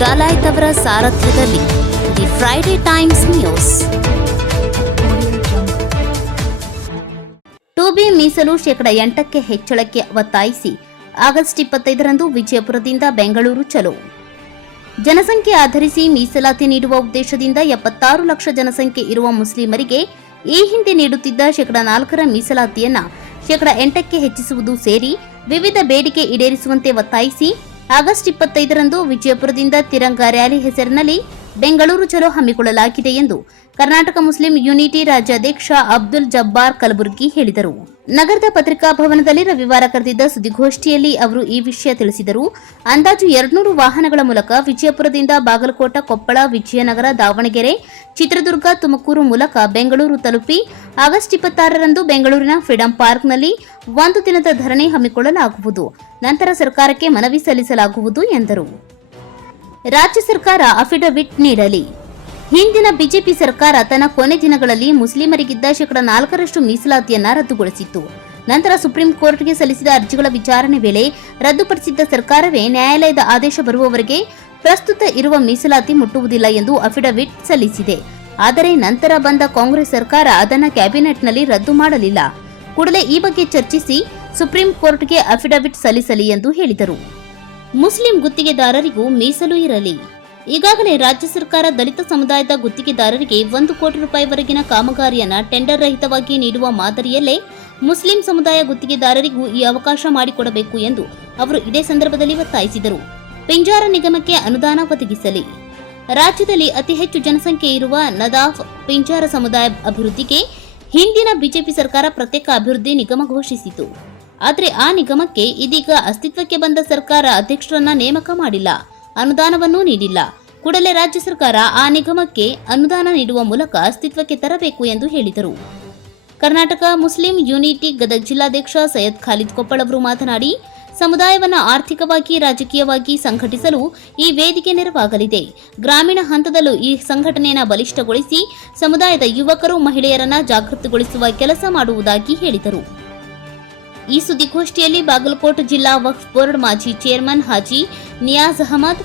ಡಾಲಾಯ್ತ್ ಅವರ ಸಾರಥ್ಯದಲ್ಲಿ the Friday Times news. Two B ಮೀಸಲು ಶೇಕಡ ಎಂಟಕ್ಕೆ ಹೆಚ್ಚಳಕ್ಕೆ ಒತ್ತಾಯಿಸಿ ಆಗಸ್ಟ್ ಇಪ್ಪತ್ತೈದರಂದು ವಿಜಯಪುರದಿಂದ ಬೆಂಗಳೂರು ಚಲೋ. ಜನಸಂಖ್ಯೆ ಆಧರಿಸಿ ಮೀಸಲಾತಿ ನೀಡುವ ಉದ್ದೇಶದಿಂದ ಎಪ್ಪತ್ತಾರು ಲಕ್ಷ ಜನಸಂಖ್ಯೆ ಇರುವ ಮುಸ್ಲಿಮರಿಗೆ ಈ ಹಿಂದೆ ನೀಡುತ್ತಿದ್ದ ಶೇಕಡ ನಾಲ್ಕರ ಮೀಸಲಾತಿಯನ್ನ ಶೇಕಡ ಎಂಟಕ್ಕೆ ಹೆಚ್ಚಿಸುವುದು ಸೇರಿ ವಿವಿಧ ಬೇಡಿಕೆ ಈಡೇರಿಸುವಂತೆ ಒತ್ತಾಯಿಸಿ ಆಗಸ್ಟ್ ಇಪ್ಪತ್ತೈದರಂದು ವಿಜಯಪುರದಿಂದ ತಿರಂಗ ರ್ಯಾಲಿ ಹೆಸರಿನಲ್ಲಿ ಬೆಂಗಳೂರು ಚಲೋ ಹಮ್ಮಿಕೊಳ್ಳಲಾಗಿದೆ ಎಂದು ಕರ್ನಾಟಕ ಮುಸ್ಲಿಂ ಯೂನಿಟಿ ರಾಜ್ಯಾಧ್ಯಕ್ಷ ಅಬ್ದುಲ್ ಜಬ್ಬಾರ್ ಕಲಬುರ್ಗಿ ಹೇಳಿದರು. ನಗರದ ಪತ್ರಿಕಾ ಭವನದಲ್ಲಿ ರವಿವಾರ ಕರೆದಿದ್ದ ಸುದ್ದಿಗೋಷ್ಠಿಯಲ್ಲಿ ಅವರು ಈ ವಿಷಯ ತಿಳಿಸಿದರು. ಅಂದಾಜು ಎರಡ್ನೂರು ವಾಹನಗಳ ಮೂಲಕ ವಿಜಯಪುರದಿಂದ ಬಾಗಲಕೋಟ, ಕೊಪ್ಪಳ, ವಿಜಯನಗರ, ದಾವಣಗೆರೆ, ಚಿತ್ರದುರ್ಗ, ತುಮಕೂರು ಮೂಲಕ ಬೆಂಗಳೂರು ತಲುಪಿ ಆಗಸ್ಟ್ ಇಪ್ಪತ್ತಾರರಂದು ಬೆಂಗಳೂರಿನ ಫ್ರೀಡಂ ಪಾರ್ಕ್ನಲ್ಲಿ ಒಂದು ದಿನದ ಧರಣಿ ಹಮ್ಮಿಕೊಳ್ಳಲಾಗುವುದು. ನಂತರ ಸರ್ಕಾರಕ್ಕೆ ಮನವಿ ಸಲ್ಲಿಸಲಾಗುವುದು ಎಂದರು. ರಾಜ್ಯ ಸರ್ಕಾರ ಅಫಿಡವಿಟ್ ನೀಡಲಿ. ಹಿಂದಿನ ಬಿಜೆಪಿ ಸರ್ಕಾರ ತನ್ನ ಕೊನೆ ದಿನಗಳಲ್ಲಿ ಮುಸ್ಲಿಮರಿಗಿದ್ದ ಶೇಕಡ ನಾಲ್ಕರಷ್ಟು ಮೀಸಲಾತಿಯನ್ನ ರದ್ದುಗೊಳಿಸಿತ್ತು. ನಂತರ ಸುಪ್ರೀಂ ಕೋರ್ಟ್ಗೆ ಸಲ್ಲಿಸಿದ ಅರ್ಜಿಗಳ ವಿಚಾರಣೆ ವೇಳೆ ರದ್ದುಪಡಿಸಿದ್ದ ಸರ್ಕಾರವೇ ನ್ಯಾಯಾಲಯದ ಆದೇಶ ಬರುವವರೆಗೆ ಪ್ರಸ್ತುತ ಇರುವ ಮೀಸಲಾತಿ ಮುಟ್ಟುವುದಿಲ್ಲ ಎಂದು ಅಫಿಡವಿಟ್ ಸಲ್ಲಿಸಿದೆ. ಆದರೆ ನಂತರ ಬಂದ ಕಾಂಗ್ರೆಸ್ ಸರ್ಕಾರ ಅದನ್ನ ಕ್ಯಾಬಿನೆಟ್ನಲ್ಲಿ ರದ್ದು ಮಾಡಲಿಲ್ಲ. ಕೂಡಲೇ ಈ ಬಗ್ಗೆ ಚರ್ಚಿಸಿ ಸುಪ್ರೀಂ ಕೋರ್ಟ್ಗೆ ಅಫಿಡವಿಟ್ ಸಲ್ಲಿಸಲಿ ಎಂದು ಹೇಳಿದರು. ಮುಸ್ಲಿಂ ಗುತ್ತಿಗೆದಾರರಿಗೂ ಮೀಸಲು ಇರಲಿ. ಈಗಾಗಲೇ ರಾಜ್ಯ ಸರ್ಕಾರ ದಲಿತ ಸಮುದಾಯದ ಗುತ್ತಿಗೆದಾರರಿಗೆ ಒಂದು ಕೋಟಿ ರೂಪಾಯಿವರೆಗಿನ ಕಾಮಗಾರಿಯನ್ನ ಟೆಂಡರ್ ರಹಿತವಾಗಿ ನೀಡುವ ಮಾದರಿಯಲ್ಲೇ ಮುಸ್ಲಿಂ ಸಮುದಾಯ ಗುತ್ತಿಗೆದಾರರಿಗೂ ಈ ಅವಕಾಶ ಮಾಡಿಕೊಡಬೇಕು ಎಂದು ಅವರು ಇದೇ ಸಂದರ್ಭದಲ್ಲಿ ಒತ್ತಾಯಿಸಿದರು. ಪಿಂಜಾರ ನಿಗಮಕ್ಕೆ ಅನುದಾನ ಒದಗಿಸಲಿ. ರಾಜ್ಯದಲ್ಲಿ ಅತಿ ಹೆಚ್ಚು ಜನಸಂಖ್ಯೆ ಇರುವ ನದಾಫ್ ಪಿಂಜಾರ ಸಮುದಾಯ ಅಭಿವೃದ್ಧಿಗೆ ಹಿಂದಿನ ಬಿಜೆಪಿ ಸರ್ಕಾರ ಪ್ರತ್ಯೇಕ ಅಭಿವೃದ್ಧಿ ನಿಗಮ ಘೋಷಿಸಿತು. ಆದರೆ ಆ ನಿಗಮಕ್ಕೆ ಇದೀಗ ಅಸ್ತಿತ್ವಕ್ಕೆ ಬಂದ ಸರ್ಕಾರ ಅಧ್ಯಕ್ಷರನ್ನ ನೇಮಕ ಮಾಡಿಲ್ಲ, ಅನುದಾನವನ್ನೂ ನೀಡಿಲ್ಲ. ಕೂಡಲೇ ರಾಜ್ಯ ಸರ್ಕಾರ ಆ ನಿಗಮಕ್ಕೆ ಅನುದಾನ ನೀಡುವ ಮೂಲಕ ಅಸ್ತಿತ್ವಕ್ಕೆ ತರಬೇಕು ಎಂದು ಹೇಳಿದರು. ಕರ್ನಾಟಕ ಮುಸ್ಲಿಂ ಯೂನಿಟಿ ಗದಗ ಜಿಲ್ಲಾಧ್ಯಕ್ಷ ಸೈಯದ್ ಖಾಲಿದ್ ಕೊಪ್ಪಳ್ ಅವರು ಮಾತನಾಡಿ, ಸಮುದಾಯವನ್ನು ಆರ್ಥಿಕವಾಗಿ ರಾಜಕೀಯವಾಗಿ ಸಂಘಟಿಸಲು ಈ ವೇದಿಕೆ ನೆರವಾಗಲಿದೆ. ಗ್ರಾಮೀಣ ಹಂತದಲ್ಲೂ ಈ ಸಂಘಟನೆಯನ್ನು ಬಲಿಷ್ಠಗೊಳಿಸಿ, ಸಮುದಾಯದ ಯುವಕರು ಮಹಿಳೆಯರನ್ನ ಜಾಗೃತಿಗೊಳಿಸುವ ಕೆಲಸ ಮಾಡುವುದಾಗಿ ಹೇಳಿದರು. ಈ ಸುದ್ದಿಗೋಷ್ಠಿಯಲ್ಲಿ ಬಾಗಲಕೋಟೆ ಜಿಲ್ಲಾ ವಕ್ಫ್ ಬೋರ್ಡ್ ಮಾಜಿ ಚೇರ್ಮನ್ ಹಾಜಿ ನಿಯಾಜ್ ಅಹಮದ್,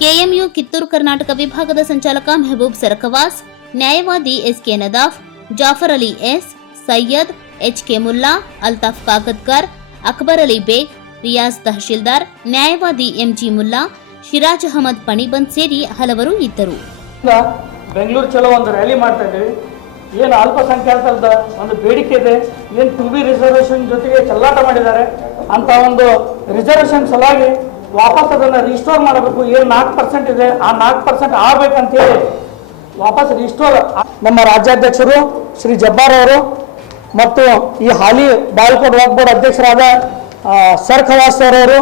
ಕೆಎಂಯು ಕಿತ್ತೂರು ಕರ್ನಾಟಕ ವಿಭಾಗದ ಸಂಚಾಲಕ ಮೆಹಬೂಬ್ ಸರಕವಾಸ್, ನ್ಯಾಯವಾದಿ SK Nadaf, Jafar Ali S, Syed HK Mulla, Altaf Kagadkar Akbar Ali Baig, Riyaz Tahsildar, ನ್ಯಾಯವಾದಿ ಎಂಜಿ ಮುಲ್ಲಾ, ಶಿರಾಜ್ ಅಹಮದ್ ಪಣಿಬಂದ್ ಸೇರಿ ಹಲವರು ಇದ್ದರು. ಬೆಂಗಳೂರು ಚಲೋ ಒಂದು ರ್ಯಾಲಿ ಮಾಡ್ತಾ ಇದ್ದೀವಿ. ಏನು ಅಲ್ಪಸಂಖ್ಯಾತರದ ಒಂದು ಬೇಡಿಕೆ ಇದೆ? ಏನು ಟು ಬಿ ರಿಸರ್ವೇಷನ್ ಜೊತೆಗೆ ಚೆಲ್ಲಾಟ ಮಾಡಿದ್ದಾರೆ? ಅಂತ ಒಂದು ರಿಸರ್ವೇಷನ್ ಸಲುವಾಗಿ ವಾಪಸ್ ಅದನ್ನು ರಿಸ್ಟೋರ್ ಮಾಡಬೇಕು. ಏನು ನಾಲ್ಕು ಪರ್ಸೆಂಟ್ ಇದೆ? ಆ ನಾಲ್ಕು ಪರ್ಸೆಂಟ್ ಆಗ್ಬೇಕಂತೇಳಿ ವಾಪಸ್ ರಿಸ್ಟೋರ್ ನಮ್ಮ ರಾಜ್ಯಾಧ್ಯಕ್ಷರು ಶ್ರೀ ಜಬ್ಬಾರ್ ಅವರು ಮತ್ತು ಈ ಹಾಲಿ ಬಾಲ್ಕೋಟ್ ವಕ್ ಬೋರ್ಡ್ ಅಧ್ಯಕ್ಷರಾದ ಸರ್ ಖವಾಸ್ ಸರ್ ಅವರು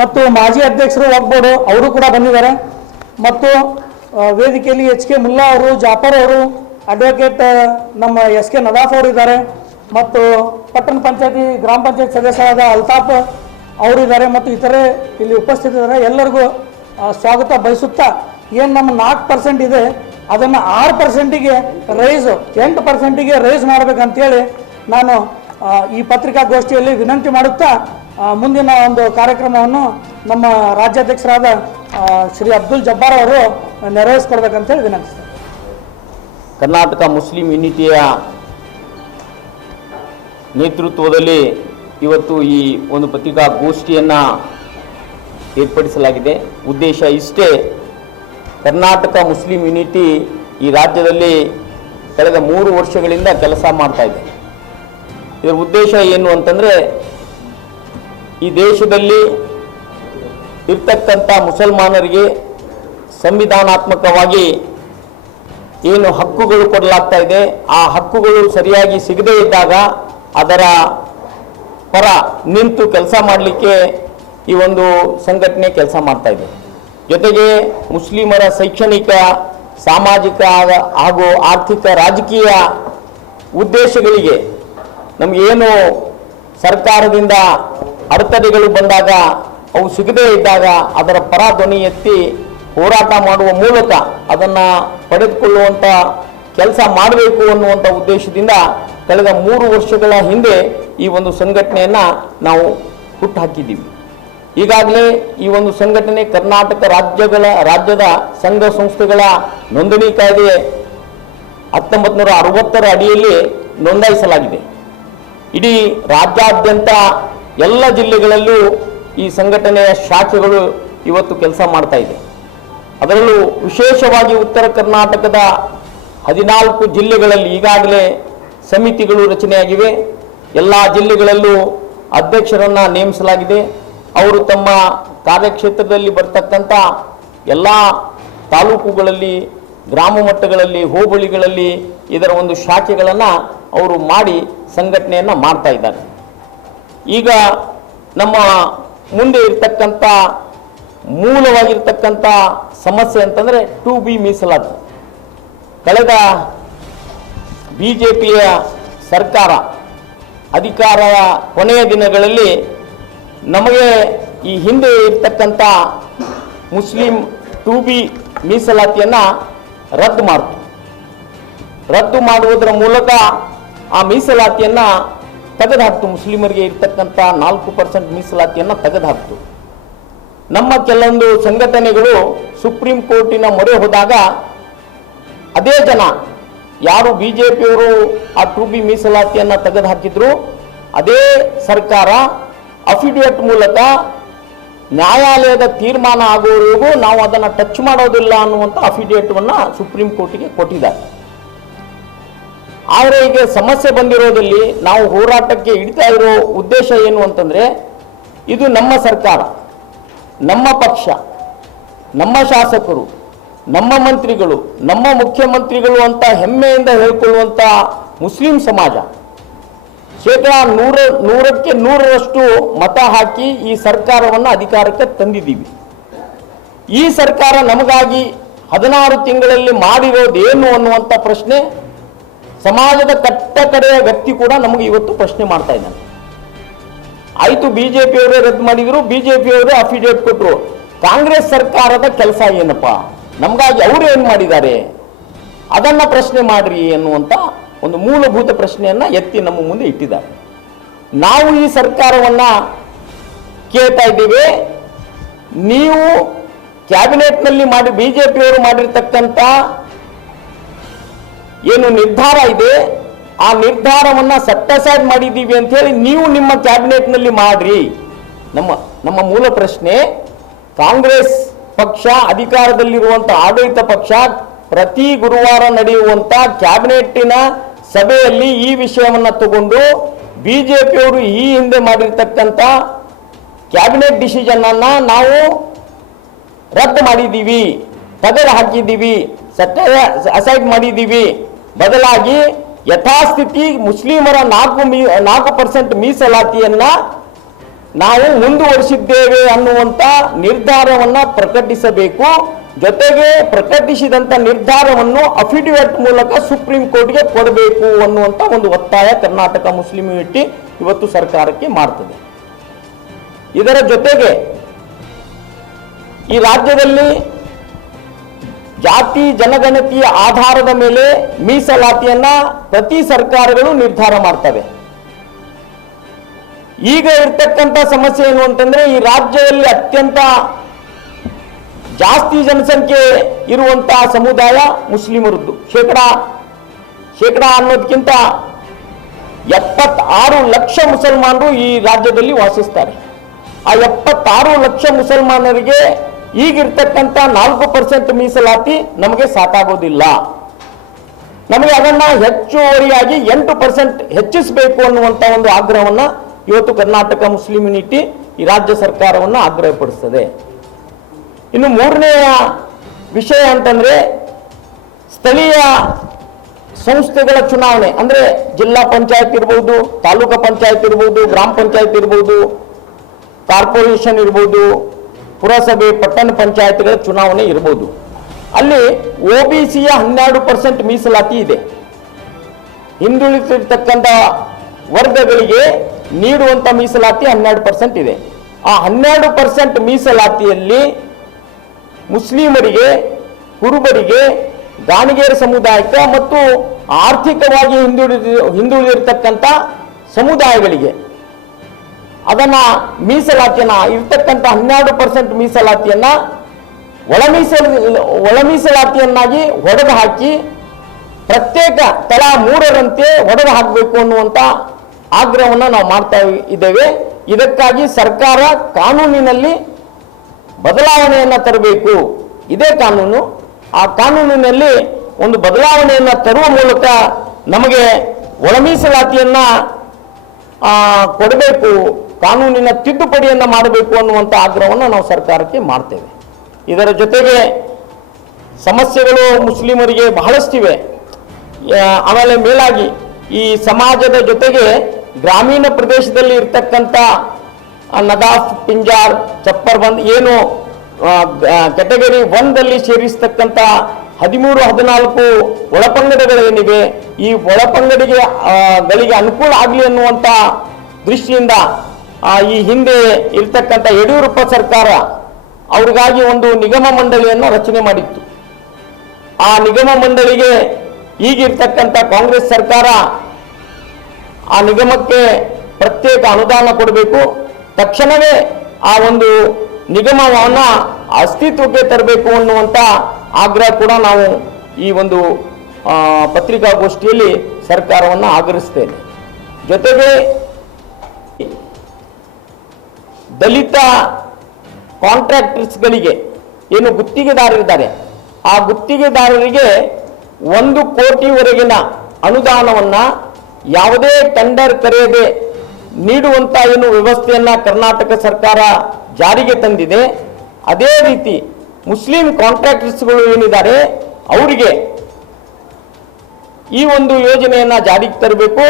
ಮತ್ತು ಮಾಜಿ ಅಧ್ಯಕ್ಷರು ವಕ್ ಬೋರ್ಡು ಅವರು ಕೂಡ ಬಂದಿದ್ದಾರೆ. ಮತ್ತು ವೇದಿಕೆಯಲ್ಲಿ ಎಚ್ ಕೆ ಮುಲ್ಲಾ ಅವರು, ಜಾಫರ್ ಅವರು ಅಡ್ವೊಕೇಟ್ ನಮ್ಮ ಎಸ್ ಕೆ ನದಾಫ್ ಅವರು ಇದ್ದಾರೆ. ಮತ್ತು ಪಟ್ಟಣ ಪಂಚಾಯತಿ, ಗ್ರಾಮ ಪಂಚಾಯತ್ ಸದಸ್ಯರಾದ ಅಲ್ತಾಫ್ ಅವರಿದ್ದಾರೆ ಮತ್ತು ಇತರೆ ಇಲ್ಲಿ ಉಪಸ್ಥಿತರಿದ್ದಾರೆ. ಎಲ್ಲರಿಗೂ ಸ್ವಾಗತ ಬಯಸುತ್ತಾ ಏನು ನಮ್ಮ ನಾಲ್ಕು ಪರ್ಸೆಂಟ್ ಇದೆ, ಅದನ್ನು ಆರು ಪರ್ಸೆಂಟಿಗೆ ರೈಸ್ ಎಂಟು ಪರ್ಸೆಂಟಿಗೆ ರೈಸ್ ಮಾಡಬೇಕಂತೇಳಿ ನಾನು ಈ ಪತ್ರಿಕಾಗೋಷ್ಠಿಯಲ್ಲಿ ವಿನಂತಿ ಮಾಡುತ್ತಾ ಮುಂದಿನ ಒಂದು ಕಾರ್ಯಕ್ರಮವನ್ನು ನಮ್ಮ ರಾಜ್ಯಾಧ್ಯಕ್ಷರಾದ ಶ್ರೀ ಅಬ್ದುಲ್ ಜಬ್ಬಾರ್ ಅವರು ನೆರವೇರಿಸ್ಕೊಡ್ಬೇಕಂತೇಳಿ ವಿನಂತಿಸ್ತಾರೆ ಕರ್ನಾಟಕ ಮುಸ್ಲಿಂ ಯುನಿಟಿಯ ನೇತೃತ್ವದಲ್ಲಿ ಇವತ್ತು ಈ ಒಂದು ಪತ್ರಿಕಾಗೋಷ್ಠಿಯನ್ನು ಏರ್ಪಡಿಸಲಾಗಿದೆ. ಉದ್ದೇಶ ಇಷ್ಟೇ, ಕರ್ನಾಟಕ ಮುಸ್ಲಿಂ ಯುನಿಟಿ ಈ ರಾಜ್ಯದಲ್ಲಿ ಕಳೆದ ಮೂರು ವರ್ಷಗಳಿಂದ ಕೆಲಸ ಮಾಡ್ತಾಯಿದೆ ಇದೆ. ಇದರ ಉದ್ದೇಶ ಏನು ಅಂತಂದರೆ, ಈ ದೇಶದಲ್ಲಿ ಇರ್ತಕ್ಕಂಥ ಮುಸಲ್ಮಾನರಿಗೆ ಸಂವಿಧಾನಾತ್ಮಕವಾಗಿ ಏನು ಹಕ್ಕುಗಳು ಕೊಡಲಾಗ್ತಾ ಇದೆ, ಆ ಹಕ್ಕುಗಳು ಸರಿಯಾಗಿ ಸಿಗದೇ ಇದ್ದಾಗ ಅದರ ಪರ ನಿಂತು ಕೆಲಸ ಮಾಡಲಿಕ್ಕೆ ಈ ಒಂದು ಸಂಘಟನೆ ಕೆಲಸ ಮಾಡ್ತಾ ಇದೆ. ಜೊತೆಗೆ ಮುಸ್ಲಿಮರ ಶೈಕ್ಷಣಿಕ, ಸಾಮಾಜಿಕ ಹಾಗೂ ಆರ್ಥಿಕ ರಾಜಕೀಯ ಉದ್ದೇಶಗಳಿಗೆ ನಮಗೇನು ಸರ್ಕಾರದಿಂದ ಅಡೆತಡೆಗಳು ಬಂದಾಗ ಅವು ಸಿಗದೇ ಇದ್ದಾಗ ಅದರ ಪರ ಧ್ವನಿ ಎತ್ತಿ ಹೋರಾಟ ಮಾಡುವ ಮೂಲಕ ಅದನ್ನು ಪಡೆದುಕೊಳ್ಳುವಂಥ ಕೆಲಸ ಮಾಡಬೇಕು ಅನ್ನುವಂಥ ಉದ್ದೇಶದಿಂದ ಕಳೆದ ಮೂರು ವರ್ಷಗಳ ಹಿಂದೆ ಈ ಒಂದು ಸಂಘಟನೆಯನ್ನು ನಾವು ಹುಟ್ಟುಹಾಕಿದ್ದೀವಿ. ಈಗಾಗಲೇ ಈ ಒಂದು ಸಂಘಟನೆ ಕರ್ನಾಟಕ ರಾಜ್ಯಗಳ, ರಾಜ್ಯದ ಸಂಘ ಸಂಸ್ಥೆಗಳ ನೋಂದಣಿ ಕಾಯ್ದೆ ಹತ್ತೊಂಬತ್ತು ನೂರ ಅರವತ್ತರ ಅಡಿಯಲ್ಲಿ ನೋಂದಾಯಿಸಲಾಗಿದೆ. ಇಡೀ ರಾಜ್ಯಾದ್ಯಂತ ಎಲ್ಲ ಜಿಲ್ಲೆಗಳಲ್ಲೂ ಈ ಸಂಘಟನೆಯ ಶಾಖೆಗಳು ಇವತ್ತು ಕೆಲಸ ಮಾಡ್ತಾ ಇದೆ. ಅದರಲ್ಲೂ ವಿಶೇಷವಾಗಿ ಉತ್ತರ ಕರ್ನಾಟಕದ ಹದಿನಾಲ್ಕು ಜಿಲ್ಲೆಗಳಲ್ಲಿ ಈಗಾಗಲೇ ಸಮಿತಿಗಳು ರಚನೆಯಾಗಿವೆ. ಎಲ್ಲ ಜಿಲ್ಲೆಗಳಲ್ಲೂ ಅಧ್ಯಕ್ಷರನ್ನು ನೇಮಿಸಲಾಗಿದೆ. ಅವರು ತಮ್ಮ ಕಾರ್ಯಕ್ಷೇತ್ರದಲ್ಲಿ ಬರ್ತಕ್ಕಂಥ ಎಲ್ಲ ತಾಲೂಕುಗಳಲ್ಲಿ, ಗ್ರಾಮ ಮಟ್ಟಗಳಲ್ಲಿ, ಹೋಬಳಿಗಳಲ್ಲಿ ಇದರ ಒಂದು ಶಾಖೆಗಳನ್ನು ಅವರು ಮಾಡಿ ಸಂಘಟನೆಯನ್ನು ಮಾಡ್ತಾ ಇದ್ದಾರೆ. ಈಗ ನಮ್ಮ ಮುಂದೆ ಇರ್ತಕ್ಕಂಥ ಮೂಲವಾಗಿರ್ತಕ್ಕಂಥ ಸಮಸ್ಯೆ ಅಂತಂದರೆ ಟು ಬಿ ಮೀಸಲಾತಿ. ಕಳೆದ ಬಿ ಜೆ ಪಿಯ ಸರ್ಕಾರ ಅಧಿಕಾರದ ಕೊನೆಯ ದಿನಗಳಲ್ಲಿ ನಮಗೆ ಈ ಹಿಂದೆ ಇರ್ತಕ್ಕಂಥ ಮುಸ್ಲಿಂ ಟು ಬಿ ಮೀಸಲಾತಿಯನ್ನು ರದ್ದು ಮಾಡಿತು. ರದ್ದು ಮಾಡುವುದರ ಮೂಲಕ ಆ ಮೀಸಲಾತಿಯನ್ನು ತೆಗೆದುಹಾಕ್ತು. ಮುಸ್ಲಿಮರಿಗೆ ಇರ್ತಕ್ಕಂಥ ನಾಲ್ಕು ಪರ್ಸೆಂಟ್ ಮೀಸಲಾತಿಯನ್ನು ತೆಗೆದುಹಾಕ್ತು. ನಮ್ಮ ಕೆಲವೊಂದು ಸಂಘಟನೆಗಳು ಸುಪ್ರೀಂ ಕೋರ್ಟಿನ ಮೊರೆ ಹೋದಾಗ ಅದೇ ಜನ ಯಾರು ಬಿ ಜೆ ಪಿಯವರು ಆ ಟು ಬಿ ಮೀಸಲಾತಿಯನ್ನು ತೆಗೆದುಹಾಕಿದ್ರು, ಅದೇ ಸರ್ಕಾರ ಅಫಿಡೇವಿಟ್ ಮೂಲಕ ನ್ಯಾಯಾಲಯದ ತೀರ್ಮಾನ ಆಗುವವರೆಗೂ ನಾವು ಅದನ್ನು ಟಚ್ ಮಾಡೋದಿಲ್ಲ ಅನ್ನುವಂಥ ಅಫಿಡೇವಿಟನ್ನು ಸುಪ್ರೀಂ ಕೋರ್ಟಿಗೆ ಕೊಟ್ಟಿದ್ದಾರೆ. ಆದರೆ ಈಗ ಸಮಸ್ಯೆ ಬಂದಿರೋದಲ್ಲಿ ನಾವು ಹೋರಾಟಕ್ಕೆ ಇಡ್ತಾ ಇರೋ ಉದ್ದೇಶ ಏನು ಅಂತಂದರೆ, ಇದು ನಮ್ಮ ಸರ್ಕಾರ. ನಮ್ಮ ಪಕ್ಷ, ನಮ್ಮ ಶಾಸಕರು, ನಮ್ಮ ಮಂತ್ರಿಗಳು, ನಮ್ಮ ಮುಖ್ಯಮಂತ್ರಿಗಳು ಅಂತ ಹೆಮ್ಮೆಯಿಂದ ಹೇಳ್ಕೊಳ್ಳುವಂಥ ಮುಸ್ಲಿಂ ಸಮಾಜ, ಶೇಕಡ ನೂರ, ನೂರಕ್ಕೆ ನೂರರಷ್ಟು ಮತ ಹಾಕಿ ಈ ಸರ್ಕಾರವನ್ನು ಅಧಿಕಾರಕ್ಕೆ ತಂದಿದ್ದೀವಿ. ಈ ಸರ್ಕಾರ ನಮಗಾಗಿ ಹದಿನಾರು ತಿಂಗಳಲ್ಲಿ ಮಾಡಿರೋದೇನು ಅನ್ನುವಂಥ ಪ್ರಶ್ನೆ ಸಮಾಜದ ಕಟ್ಟ ಕಡೆಯ ವ್ಯಕ್ತಿ ಕೂಡ ನಮಗೆ ಇವತ್ತು ಪ್ರಶ್ನೆ ಮಾಡ್ತಾ ಇದ್ದಾನೆ. ಆಯಿತು ಬಿ ಜೆ ರದ್ದು ಮಾಡಿದ್ರು ಬಿ ಜೆ ಪಿಯವರು ಅಫಿಡೇಟ್ ಕೊಟ್ಟರು ಕಾಂಗ್ರೆಸ್ ಸರ್ಕಾರದ ಕೆಲಸ ಏನಪ್ಪ? ನಮಗಾಗಿ ಅವರು ಏನು ಮಾಡಿದ್ದಾರೆ? ಅದನ್ನು ಪ್ರಶ್ನೆ ಮಾಡ್ರಿ ಎನ್ನುವಂಥ ಒಂದು ಮೂಲಭೂತ ಪ್ರಶ್ನೆಯನ್ನು ಎತ್ತಿ ನಮ್ಮ ಮುಂದೆ ಇಟ್ಟಿದ್ದಾರೆ. ನಾವು ಈ ಸರ್ಕಾರವನ್ನು ಕೇಳ್ತಾ ಇದ್ದೀವಿ. ನೀವು ಕ್ಯಾಬಿನೆಟ್ನಲ್ಲಿ ಮಾಡಿ ಬಿ ಜೆ ಪಿಯವರು ಮಾಡಿರ್ತಕ್ಕಂಥ ಏನು ನಿರ್ಧಾರ ಇದೆ? ಆ ನಿರ್ಧಾರವನ್ನು ಸೆಟ್ ಮಾಡಿದ್ದೀವಿ ಅಂತ ಹೇಳಿ ನೀವು ನಿಮ್ಮ ಕ್ಯಾಬಿನೆಟ್ನಲ್ಲಿ ಮಾಡ್ರಿ. ನಮ್ಮ ನಮ್ಮ ಮೂಲ ಪ್ರಶ್ನೆ, ಕಾಂಗ್ರೆಸ್ ಪಕ್ಷ ಅಧಿಕಾರದಲ್ಲಿರುವಂತಹ ಆಡಳಿತ ಪಕ್ಷ ಪ್ರತಿ ಗುರುವಾರ ನಡೆಯುವಂತ ಕ್ಯಾಬಿನೆಟ್ಟಿನ ಸಭೆಯಲ್ಲಿ ಈ ವಿಷಯವನ್ನು ತಗೊಂಡು ಬಿಜೆಪಿಯವರು ಈ ಹಿಂದೆ ಮಾಡಿರ್ತಕ್ಕಂಥ ಕ್ಯಾಬಿನೆಟ್ ಡಿಸಿಷನ್ ಅನ್ನ ನಾವು ರದ್ದು ಮಾಡಿದ್ದೀವಿ ತೆಗೆದು ಹಾಕಿದ್ದೀವಿ ಸಟ್ಟ ಅಸೈಡ್ ಮಾಡಿದ್ದೀವಿ. ಬದಲಾಗಿ ಯಥಾಸ್ಥಿತಿ ಮುಸ್ಲಿಮರ ನಾಲ್ಕು ಮೀ, ನಾಲ್ಕು ಪರ್ಸೆಂಟ್ ಮೀಸಲಾತಿಯನ್ನ ನಾವು ಮುಂದುವರಿಸಿದ್ದೇವೆ ಅನ್ನುವಂಥ ನಿರ್ಧಾರವನ್ನು ಪ್ರಕಟಿಸಬೇಕು. ಜೊತೆಗೆ ಪ್ರಕಟಿಸಿದಂಥ ನಿರ್ಧಾರವನ್ನು ಅಫಿಡವಿಟ್ ಮೂಲಕ ಸುಪ್ರೀಂ ಕೋರ್ಟ್ಗೆ ಕೊಡಬೇಕು ಅನ್ನುವಂಥ ಒಂದು ಒತ್ತಾಯ ಕರ್ನಾಟಕ ಮುಸ್ಲಿಂ ಯುನಿಟಿ ಇವತ್ತು ಸರ್ಕಾರಕ್ಕೆ ಮಾಡ್ತದೆ. ಇದರ ಜೊತೆಗೆ ಈ ರಾಜ್ಯದಲ್ಲಿ ಜಾತಿ ಜನಗಣತಿಯ ಆಧಾರದ ಮೇಲೆ ಮೀಸಲಾತಿಯನ್ನ ಪ್ರತಿ ಸರ್ಕಾರಗಳು ನಿರ್ಧಾರ ಮಾಡ್ತವೆ. ಈಗ ಇರ್ತಕ್ಕಂಥ ಸಮಸ್ಯೆ ಏನು ಅಂತಂದ್ರೆ ಈ ರಾಜ್ಯದಲ್ಲಿ ಅತ್ಯಂತ ಜಾಸ್ತಿ ಜನಸಂಖ್ಯೆ ಇರುವಂತಹ ಸಮುದಾಯ ಮುಸ್ಲಿಮರದ್ದು. ಶೇಕಡ ಶೇಕಡ ಅನ್ನೋದಕ್ಕಿಂತ ಎಪ್ಪತ್ತಾರು ಲಕ್ಷ ಮುಸಲ್ಮಾನರು ಈ ರಾಜ್ಯದಲ್ಲಿ ವಾಸಿಸ್ತಾರೆ. ಆ ಎಪ್ಪತ್ತಾರು ಲಕ್ಷ ಮುಸಲ್ಮಾನರಿಗೆ ಈಗಿರ್ತಕ್ಕಂಥ ನಾಲ್ಕು ಪರ್ಸೆಂಟ್ ಮೀಸಲಾತಿ ನಮಗೆ ಸಾಕಾಗೋದಿಲ್ಲ. ನಮಗೆ ಅದನ್ನ ಹೆಚ್ಚುವರಿಯಾಗಿ ಎಂಟು ಪರ್ಸೆಂಟ್ ಹೆಚ್ಚಿಸಬೇಕು ಅನ್ನುವಂಥ ಒಂದು ಆಗ್ರಹವನ್ನ ಇವತ್ತು ಕರ್ನಾಟಕ ಮುಸ್ಲಿಂ ಯುನಿಟಿ ಈ ರಾಜ್ಯ ಸರ್ಕಾರವನ್ನು ಆಗ್ರಹಪಡಿಸ್ತದೆ. ಇನ್ನು ಮೂರನೆಯ ವಿಷಯ ಅಂತಂದ್ರೆ ಸ್ಥಳೀಯ ಸಂಸ್ಥೆಗಳ ಚುನಾವಣೆ, ಅಂದ್ರೆ ಜಿಲ್ಲಾ ಪಂಚಾಯತ್ ಇರ್ಬೋದು, ತಾಲೂಕು ಪಂಚಾಯತ್ ಇರ್ಬೋದು, ಗ್ರಾಮ ಪಂಚಾಯತ್ ಇರ್ಬೋದು, ಕಾರ್ಪೊರೇಷನ್ ಇರ್ಬೋದು ಪುರಸಭೆ ಪಟ್ಟಣ ಪಂಚಾಯತ್ಗಳ ಚುನಾವಣೆ ಇರಬಹುದು ಅಲ್ಲಿ ಒ ಬಿ ಸಿಯ ಹನ್ನೆರಡು ಪರ್ಸೆಂಟ್ ಮೀಸಲಾತಿ ಇದೆ. ಹಿಂದುಳಿದಿರ್ತಕ್ಕಂಥ ವರ್ಗಗಳಿಗೆ ನೀಡುವಂಥ ಮೀಸಲಾತಿ ಹನ್ನೆರಡು ಪರ್ಸೆಂಟ್ ಇದೆ. ಆ ಹನ್ನೆರಡು ಪರ್ಸೆಂಟ್ ಮೀಸಲಾತಿಯಲ್ಲಿ ಮುಸ್ಲಿಮರಿಗೆ, ಕುರುಬರಿಗೆ, ಗಾಣಿಗೇರ ಸಮುದಾಯಕ್ಕೆ ಮತ್ತು ಆರ್ಥಿಕವಾಗಿ ಹಿಂದುಳಿದ, ಹಿಂದುಳಿದಿರ್ತಕ್ಕಂಥ ಸಮುದಾಯಗಳಿಗೆ ಅದನ್ನ ಮೀಸಲಾತಿಯನ್ನ, ಇರ್ತಕ್ಕಂಥ ಹನ್ನೆರಡು ಪರ್ಸೆಂಟ್ ಮೀಸಲಾತಿಯನ್ನ ಒಳ ಮೀಸಲು, ಒಳ ಮೀಸಲಾತಿಯನ್ನಾಗಿ ಹೊಡೆದು ಹಾಕಿ ಪ್ರತ್ಯೇಕ ತಲಾ ಮೂರರಂತೆ ಹೊಡೆದು ಹಾಕಬೇಕು ಅನ್ನುವಂಥ ಆಗ್ರಹವನ್ನು ನಾವು ಮಾಡ್ತಾ ಇದ್ದೇವೆ. ಇದಕ್ಕಾಗಿ ಸರ್ಕಾರ ಕಾನೂನಿನಲ್ಲಿ ಬದಲಾವಣೆಯನ್ನು ತರಬೇಕು. ಇದೇ ಕಾನೂನು. ಆ ಕಾನೂನಿನಲ್ಲಿ ಒಂದು ಬದಲಾವಣೆಯನ್ನು ತರುವ ಮೂಲಕ ನಮಗೆ ಒಳ ಮೀಸಲಾತಿಯನ್ನ ಕೊಡಬೇಕು. ಕಾನೂನಿನ ತಿದ್ದುಪಡಿಯನ್ನು ಮಾಡಬೇಕು ಅನ್ನುವಂಥ ಆಗ್ರಹವನ್ನು ನಾವು ಸರ್ಕಾರಕ್ಕೆ ಮಾಡ್ತೇವೆ. ಇದರ ಜೊತೆಗೆ ಸಮಸ್ಯೆಗಳು ಮುಸ್ಲಿಮರಿಗೆ ಬಹಳಷ್ಟಿವೆ. ಆಮೇಲೆ ಮೇಲಾಗಿ ಈ ಸಮಾಜದ ಜೊತೆಗೆ ಗ್ರಾಮೀಣ ಪ್ರದೇಶದಲ್ಲಿ ಇರ್ತಕ್ಕಂಥ ನದಾಫ್, ಪಿಂಜಾರ್, ಚಪ್ಪರ್ ಬಂದ್ ಏನು ಕೆಟಗರಿ ಒಂದಲ್ಲಿ ಸೇರಿಸ್ತಕ್ಕಂಥ ಹದಿಮೂರು, ಹದಿನಾಲ್ಕು ಒಳಪಂಗಡಗಳೇನಿವೆ, ಈ ಒಳಪಂಗಡಿಗೆ ಗಳಿಗೆ ಅನುಕೂಲ ಆಗಲಿ ಅನ್ನುವಂಥ ದೃಷ್ಟಿಯಿಂದ ಈ ಹಿಂದೆ ಇರ್ತಕ್ಕಂಥ ಯಡಿಯೂರಪ್ಪ ಸರ್ಕಾರ ಅವ್ರಿಗಾಗಿ ಒಂದು ನಿಗಮ ಮಂಡಳಿಯನ್ನು ರಚನೆ ಮಾಡಿತ್ತು. ಆ ನಿಗಮ ಮಂಡಳಿಗೆ ಈಗಿರ್ತಕ್ಕಂಥ ಕಾಂಗ್ರೆಸ್ ಸರ್ಕಾರ ಆ ನಿಗಮಕ್ಕೆ ಪ್ರತ್ಯೇಕ ಅನುದಾನ ಕೊಡಬೇಕು. ತಕ್ಷಣವೇ ಆ ಒಂದು ನಿಗಮವನ್ನು ಅಸ್ತಿತ್ವಕ್ಕೆ ತರಬೇಕು ಅನ್ನುವಂಥ ಆಗ್ರಹ ಕೂಡ ನಾವು ಈ ಒಂದು ಆ, ಪತ್ರಿಕಾಗೋಷ್ಠಿಯಲ್ಲಿ ಸರ್ಕಾರವನ್ನು ಆಗ್ರಹಿಸ್ತೇನೆ. ಜೊತೆಗೆ ದಲಿತ ಕಾಂಟ್ರಾಕ್ಟರ್ಸ್ಗಳಿಗೆ ಏನು ಗುತ್ತಿಗೆದಾರರಿದ್ದಾರೆ, ಆ ಗುತ್ತಿಗೆದಾರರಿಗೆ ಒಂದು ಕೋಟಿವರೆಗಿನ ಅನುದಾನವನ್ನು ಯಾವುದೇ ಟೆಂಡರ್ ಕರೆಯದೆ ನೀಡುವಂಥ ಏನು ವ್ಯವಸ್ಥೆಯನ್ನು ಕರ್ನಾಟಕ ಸರ್ಕಾರ ಜಾರಿಗೆ ತಂದಿದೆ. ಅದೇ ರೀತಿ ಮುಸ್ಲಿಂ ಕಾಂಟ್ರಾಕ್ಟರ್ಸ್ಗಳು ಏನಿದ್ದಾರೆ, ಅವರಿಗೆ ಈ ಒಂದು ಯೋಜನೆಯನ್ನು ಜಾರಿಗೆ ತರಬೇಕು.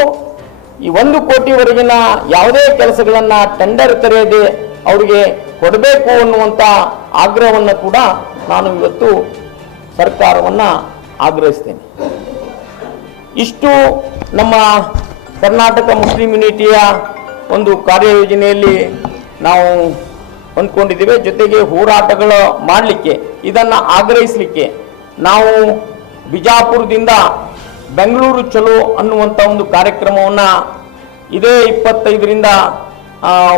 ಈ ಒಂದು ಕೋಟಿವರೆಗಿನ ಯಾವುದೇ ಕೆಲಸಗಳನ್ನು ಟೆಂಡರ್ ಕರೆಯದೆ ಅವರಿಗೆ ಕೊಡಬೇಕು ಅನ್ನುವಂಥ ಆಗ್ರಹವನ್ನು ಕೂಡ ನಾನು ಇವತ್ತು ಸರ್ಕಾರವನ್ನು ಆಗ್ರಹಿಸ್ತೇನೆ. ಇಷ್ಟು ನಮ್ಮ ಕರ್ನಾಟಕ ಮುಸ್ಲಿಂ ಯುನಿಟಿಯ ಒಂದು ಕಾರ್ಯಯೋಜನೆಯಲ್ಲಿ ನಾವು ಹೊಂದ್ಕೊಂಡಿದ್ದೇವೆ. ಜೊತೆಗೆ ಹೋರಾಟಗಳು ಮಾಡಲಿಕ್ಕೆ, ಇದನ್ನು ಆಗ್ರಹಿಸಲಿಕ್ಕೆ ನಾವು ಬಿಜಾಪುರದಿಂದ ಬೆಂಗಳೂರು ಚಲೋ ಅನ್ನುವಂಥ ಒಂದು ಕಾರ್ಯಕ್ರಮವನ್ನು ಇದೇ ಇಪ್ಪತ್ತೈದರಿಂದ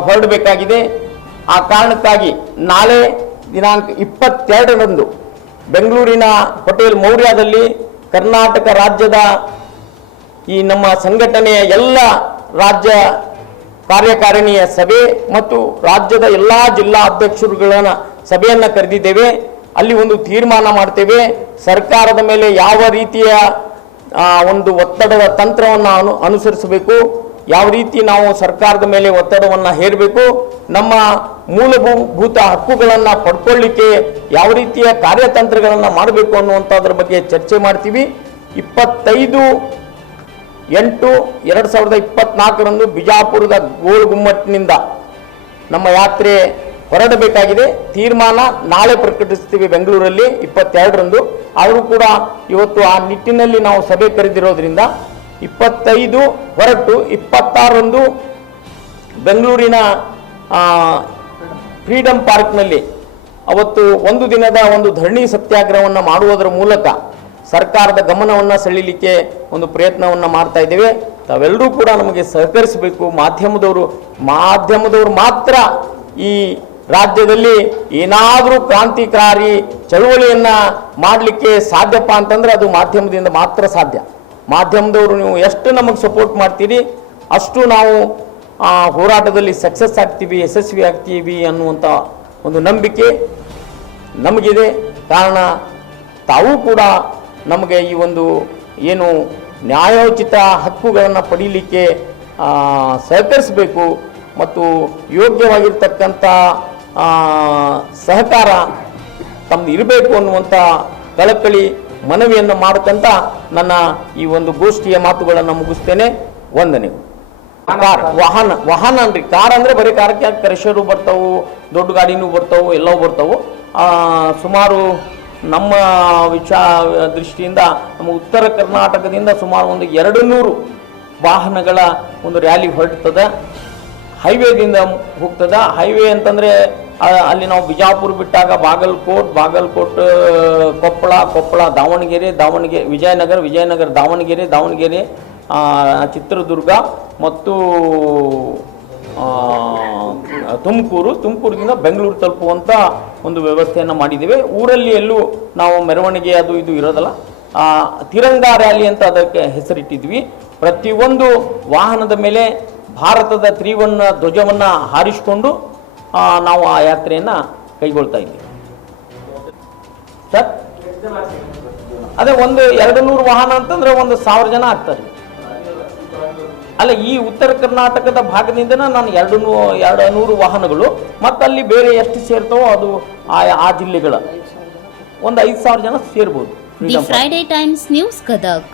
ಹೊರಡಬೇಕಾಗಿದೆ. ಆ ಕಾರಣಕ್ಕಾಗಿ ನಾಳೆ ದಿನಾಂಕ ಇಪ್ಪತ್ತೆರಡರಂದು ಬೆಂಗಳೂರಿನ ಪಟೇಲ್ ಮೌರ್ಯದಲ್ಲಿ ಕರ್ನಾಟಕ ರಾಜ್ಯದ ಈ ನಮ್ಮ ಸಂಘಟನೆಯ ಎಲ್ಲ ರಾಜ್ಯ ಕಾರ್ಯಕಾರಿಣಿಯ ಸಭೆ ಮತ್ತು ರಾಜ್ಯದ ಎಲ್ಲ ಜಿಲ್ಲಾ ಅಧ್ಯಕ್ಷರುಗಳ ಸಭೆಯನ್ನು ಕರೆದಿದ್ದೇವೆ. ಅಲ್ಲಿ ಒಂದು ತೀರ್ಮಾನ ಮಾಡ್ತೇವೆ. ಸರ್ಕಾರದ ಮೇಲೆ ಯಾವ ರೀತಿಯ ಒಂದು ಒತ್ತಡದ ತಂತ್ರವನ್ನು ಅನು, ಅನುಸರಿಸಬೇಕು. ಯಾವ ರೀತಿ ನಾವು ಸರ್ಕಾರದ ಮೇಲೆ ಒತ್ತಡವನ್ನು ಹೇರಬೇಕು. ನಮ್ಮ ಮೂಲಭೂತ ಹಕ್ಕುಗಳನ್ನು ಪಡ್ಕೊಳ್ಳಿಕ್ಕೆ ಯಾವ ರೀತಿಯ ಕಾರ್ಯತಂತ್ರಗಳನ್ನು ಮಾಡಬೇಕು ಅನ್ನುವಂಥದ್ರ ಬಗ್ಗೆ ಚರ್ಚೆ ಮಾಡ್ತೀವಿ. ಇಪ್ಪತ್ತೈದು ಎಂಟು ಎರಡು ಸಾವಿರದ ಇಪ್ಪತ್ನಾಲ್ಕರಂದು ಬಿಜಾಪುರದ ಗೋಲ್ ಗುಮ್ಮಟ್ನಿಂದ ನಮ್ಮ ಯಾತ್ರೆ ಹೊರಡಬೇಕಾಗಿದೆ. ತೀರ್ಮಾನ ನಾಳೆ ಪ್ರಕಟಿಸ್ತೀವಿ ಬೆಂಗಳೂರಲ್ಲಿ, ಇಪ್ಪತ್ತೆರಡರಂದು. ಆದರೂ ಕೂಡ ಇವತ್ತು ಆ ನಿಟ್ಟಿನಲ್ಲಿ ನಾವು ಸಭೆ ಕರೆದಿರೋದ್ರಿಂದ ಇಪ್ಪತ್ತೈದು ಹೊರಟು, ಇಪ್ಪತ್ತಾರರಂದು ಬೆಂಗಳೂರಿನ ಫ್ರೀಡಮ್ ಪಾರ್ಕ್ನಲ್ಲಿ ಅವತ್ತು ಒಂದು ದಿನದ ಒಂದು ಧರಣಿ ಸತ್ಯಾಗ್ರಹವನ್ನು ಮಾಡುವುದರ ಮೂಲಕ ಸರ್ಕಾರದ ಗಮನವನ್ನು ಸೆಳೀಲಿಕ್ಕೆ ಒಂದು ಪ್ರಯತ್ನವನ್ನು ಮಾಡ್ತಾ ಇದ್ದೇವೆ. ತಾವೆಲ್ಲರೂ ಕೂಡ ನಮಗೆ ಸಹಕರಿಸಬೇಕು. ಮಾಧ್ಯಮದವರು ಮಾಧ್ಯಮದವರು ಮಾತ್ರ ಈ ರಾಜ್ಯದಲ್ಲಿ ಏನಾದರೂ ಕ್ರಾಂತಿಕಾರಿ ಚಳುವಳಿಯನ್ನು ಮಾಡಲಿಕ್ಕೆ ಸಾಧ್ಯಪ್ಪ ಅಂತಂದ್ರೆ ಅದು ಮಾಧ್ಯಮದಿಂದ ಮಾತ್ರ ಸಾಧ್ಯ. ಮಾಧ್ಯಮದವರು ನೀವು ಎಷ್ಟು ನಮಗೆ ಸಪೋರ್ಟ್ ಮಾಡ್ತೀರಿ, ಅಷ್ಟು ನಾವು ಹೋರಾಟದಲ್ಲಿ ಸಕ್ಸಸ್ ಆಗ್ತೀವಿ, ಯಶಸ್ವಿ ಆಗ್ತೀವಿ ಅನ್ನುವಂಥ ಒಂದು ನಂಬಿಕೆ ನಮಗಿದೆ. ಕಾರಣ ತಾವು ಕೂಡ ನಮಗೆ ಈ ಒಂದು ಏನು ನ್ಯಾಯೋಚಿತ ಹಕ್ಕುಗಳನ್ನು ಪಡೀಲಿಕ್ಕೆ ಸಹಕರಿಸಬೇಕು ಮತ್ತು ಯೋಗ್ಯವಾಗಿರ್ತಕ್ಕಂಥ ಸಹಕಾರ ತಮ್ದು ಇರಬೇಕು ಅನ್ನುವಂಥ ಕಳಕಳಿ ಮನವಿಯನ್ನು ಮಾಡುತ್ತಂತ ನನ್ನ ಈ ಒಂದು ಗೋಷ್ಠಿಯ ಮಾತುಗಳನ್ನು ಮುಗಿಸ್ತೇನೆ. ವಂದನೆ. ಕಾರ್, ವಾಹನ ವಾಹನ ಅನ್ರಿ ಕಾರ್ ಅಂದರೆ ಬರೀ ಕಾರಕ್ಕೆ ಕ್ರೆಷರು ಬರ್ತಾವು, ದೊಡ್ಡ ಗಾಡಿನೂ ಬರ್ತಾವು, ಎಲ್ಲವೂ ಬರ್ತಾವು. ಸುಮಾರು ನಮ್ಮ ವಿಚಾ, ದೃಷ್ಟಿಯಿಂದ ನಮ್ಮ ಉತ್ತರ ಕರ್ನಾಟಕದಿಂದ ಸುಮಾರು ಒಂದು ಎರಡು ನೂರು ವಾಹನಗಳ ಒಂದು ರ್ಯಾಲಿ ಹೊರಡ್ತದೆ. ಹೈವೇದಿಂದ ಹೋಗ್ತದ. ಹೈವೇ ಅಂತಂದರೆ ಅಲ್ಲಿ ನಾವು ಬಿಜಾಪುರ ಬಿಟ್ಟಾಗ ಬಾಗಲಕೋಟ್ ಬಾಗಲಕೋಟ್ ಕೊಪ್ಪಳ ಕೊಪ್ಪಳ, ದಾವಣಗೆರೆ ದಾವಣಗೆರೆ ವಿಜಯನಗರ ವಿಜಯನಗರ, ದಾವಣಗೆರೆ ದಾವಣಗೆರೆ ಚಿತ್ರದುರ್ಗ ಮತ್ತು ತುಮಕೂರು. ತುಮಕೂರಿನಿಂದ ಬೆಂಗಳೂರು ತಲುಪುವಂಥ ಒಂದು ವ್ಯವಸ್ಥೆಯನ್ನು ಮಾಡಿದ್ದೇವೆ. ಊರಲ್ಲಿ ಎಲ್ಲೂ ನಾವು ಮೆರವಣಿಗೆ ಅದು ಇದು ಇರೋದಲ್ಲ. ತಿರಂಗಾ ರ್ಯಾಲಿ ಅಂತ ಅದಕ್ಕೆ ಹೆಸರಿಟ್ಟಿದ್ವಿ. ಪ್ರತಿಯೊಂದು ವಾಹನದ ಮೇಲೆ ಭಾರತದ ತ್ರಿವರ್ಣ ಧ್ವಜವನ್ನು ಹಾರಿಸಿಕೊಂಡು ನಾವು ಆ ಯಾತ್ರೆಯನ್ನು ಕೈಗೊಳ್ತಾ ಇದ್ದೀವಿ. ಸರ್? ಅದೇ ಒಂದು ಎರಡು ನೂರು ವಾಹನ ಅಂತಂದ್ರೆ ಒಂದು ಸಾವಿರ ಜನ ಆಗ್ತಾರೆ. ಅಲ್ಲ, ಈ ಉತ್ತರ ಕರ್ನಾಟಕದ ಭಾಗದಿಂದನೇ ನಾನು ಎರಡು ನೂ, ಎರಡು ನೂರು ವಾಹನಗಳು, ಮತ್ತು ಅಲ್ಲಿ ಬೇರೆ ಎಷ್ಟು ಸೇರ್ತವೋ ಅದು ಆ ಆ ಜಿಲ್ಲೆಗಳ. ಒಂದು ಐದು ಸಾವಿರ ಜನ ಸೇರ್ಬೋದು. Friday Times News Gadag